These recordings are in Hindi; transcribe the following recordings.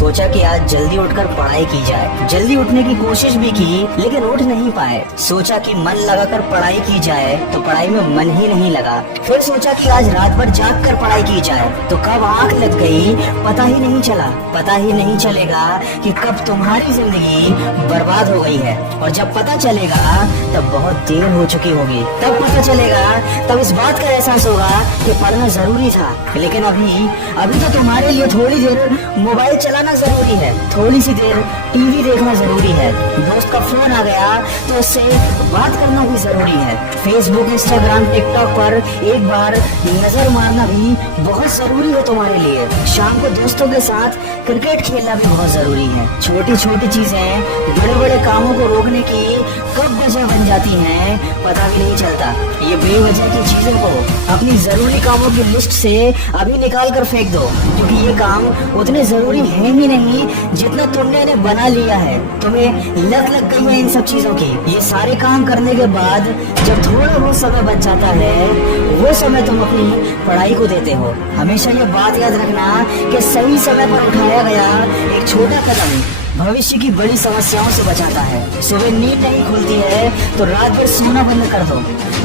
सोचा कि आज जल्दी उठकर पढ़ाई की जाए। जल्दी उठने की कोशिश भी की लेकिन उठ नहीं पाए। सोचा कि मन लगाकर पढ़ाई की जाए तो पढ़ाई में मन ही नहीं लगा। फिर सोचा कि आज रात भर जाग कर पढ़ाई की जाए तो कब आंख लग गई पता ही नहीं चला। पता ही नहीं चलेगा कि कब तुम्हारी जिंदगी बर्बाद हो गई है, और जब पता चलेगा तब बहुत देर हो चुकी होगी। तब पता चलेगा, तब इस बात का एहसास होगा कि पढ़ना जरूरी था। लेकिन अभी तो तुम्हारे लिए थोड़ी देर मोबाइल चलाना जरूरी है, थोड़ी सी देर टीवी देखना जरूरी है, दोस्त का फोन आ गया तो उससे बात करना भी जरूरी है। फेसबुक, इंस्टाग्राम, टिकटॉक पर एक बार नजर मारना भी बहुत जरूरी है तुम्हारे लिए। शाम को दोस्तों के साथ क्रिकेट खेलना भी बहुत जरूरी है। छोटी छोटी चीजें बड़े बड़े कामों को रोकने की कब वजह बन जाती हैं पता भी नहीं चलता। ये बेवजह की चीजों को अपनी जरूरी कामों की लिस्ट से अभी निकाल कर फेंक दो, क्योंकि ये काम उतने जरूरी है ही नहीं जितना तुमने इन्हें बना लिया है। तुम्हें लत लग गई है इन सब चीजों की। ये सारे काम करने के बाद जब थोड़ा बहुत समय बच जाता है, वो समय तुम अपनी पढ़ाई को देते हो। हमेशा ये बात याद रखना कि सही समय पर उठाया गया एक छोटा कदम भविष्य की बड़ी समस्याओं से बचाता है। सुबह नींद नहीं खुलती है तो रात भर सोना बंद कर दो।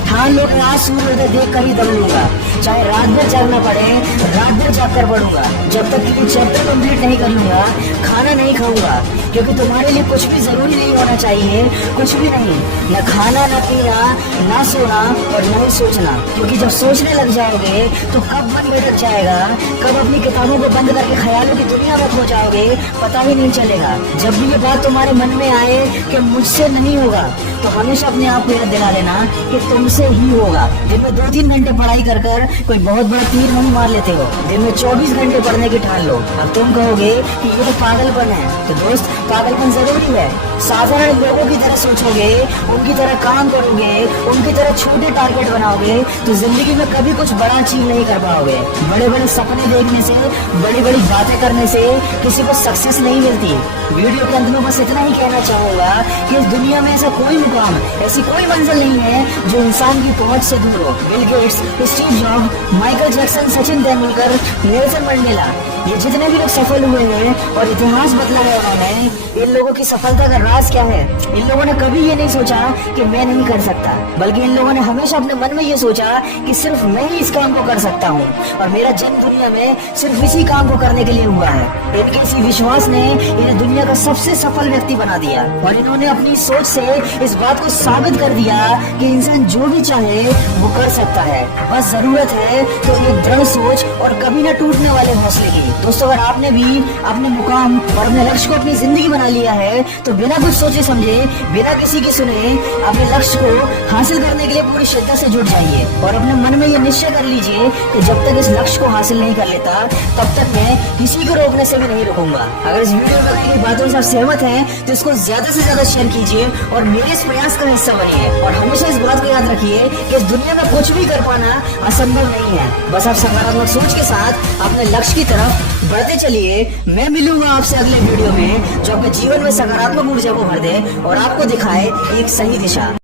ठान लो कि आज सूर्योदय देख कर ही दम लूंगा, चाहे रात भर जागना पड़े, रात भर जाग कर पढ़ूंगा। जब तक कि चैप्टर कंप्लीट नहीं कर लूंगा खाना नहीं खाऊंगा, क्योंकि तुम्हारे लिए कुछ भी जरूरी नहीं होना चाहिए, कुछ भी नहीं, न खाना, न पीना, न सोना और न ही सोचना। क्योंकि जब सोचने लग जाओगे तो कब मन भटक जाएगा, कब अपनी किताबों को बंद करके ख्यालों की दुनिया में खो जाओगे पता ही नहीं चलेगा। जब भी ये बात तुम्हारे मन में आए कि मुझसे नहीं होगा, तो हमेशा अपने आप को याद दिला देना कि तुमसे ही होगा। दिन में 2-3 घंटे पढ़ाई कर कोई बहुत बड़ा तीर नहीं मार लेते हो। दिन में 24 घंटे पढ़ने की ठान लो। अब तुम कहोगे कि ये तो पागलपन है, तो दोस्त पागलपन जरूरी है। साधारण लोगों की तरह सोचोगे, उनकी तरह काम करोगे, उनकी तरह छोटे टारगेट बनाओगे तो जिंदगी में कभी कुछ बड़ा अचीव नहीं कर पाओगे। बड़े बड़े सपने देखने से, बड़ी बड़ी बातें करने से किसी को सक्सेस नहीं मिलती। वीडियो के अंत में बस इतना ही कहना चाहूंगा कि इस दुनिया में ऐसा कोई मुकाम, ऐसी कोई मंजिल नहीं है जो इंसान की पहुंच से दूर हो। Bill Gates, Steve job, Michael Jackson, Sachin Tendulkar, Nelson Mandela, ये जितने भी लोग सफल हुए हैं और इतिहास बदला है उन्होंने, इन लोगों की सफलता का राज क्या है? इन लोगों ने कभी ये नहीं सोचा कि मैं नहीं कर सकता, बल्कि इन लोगों ने हमेशा अपने मन में ये सोचा कि सिर्फ मैं ही इस काम को कर सकता हूँ और मेरा जन्म दुनिया में सिर्फ इसी काम को करने के लिए हुआ है। इनके इसी विश्वास ने इन्हें दुनिया का सबसे सफल व्यक्ति बना दिया और इन्होंने अपनी सोच से इस बात को साबित कर दिया कि इंसान जो भी चाहे वो कर सकता है। बस जरूरत है तो एक दृढ़ सोच और कभी न टूटने वाले हौसले की। दोस्तों, अगर आपने भी अपने मुकाम और अपने लक्ष्य को अपनी जिंदगी बना लिया है तो बिना कुछ सोचे समझे, बिना किसी की सुने, अपने लक्ष्य को हासिल करने के लिए पूरी शिद्दत से जुट जाइए और अपने मन में ये निश्चय कर लीजिए कि जब तक इस लक्ष्य को हासिल नहीं कर लेता तब तक मैं किसी को रोकने से भी नहीं रुकूंगा। अगर इस वीडियो में बताई गई बातों से आप सहमत हैं तो इसको ज्यादा से ज्यादा शेयर कीजिए और मेरे इस प्रयास का हिस्सा बनिए। और हमेशा इस बात को याद रखिए कि इस दुनिया में कुछ भी कर पाना असंभव नहीं है। बस आप सकारात्मक सोच के साथ अपने लक्ष्य की तरफ बढ़ते चलिए। मैं मिलूंगा आपसे अगले वीडियो में जो आपके जीवन में सकारात्मक ऊर्जा को भर दे और आपको दिखाए एक सही दिशा।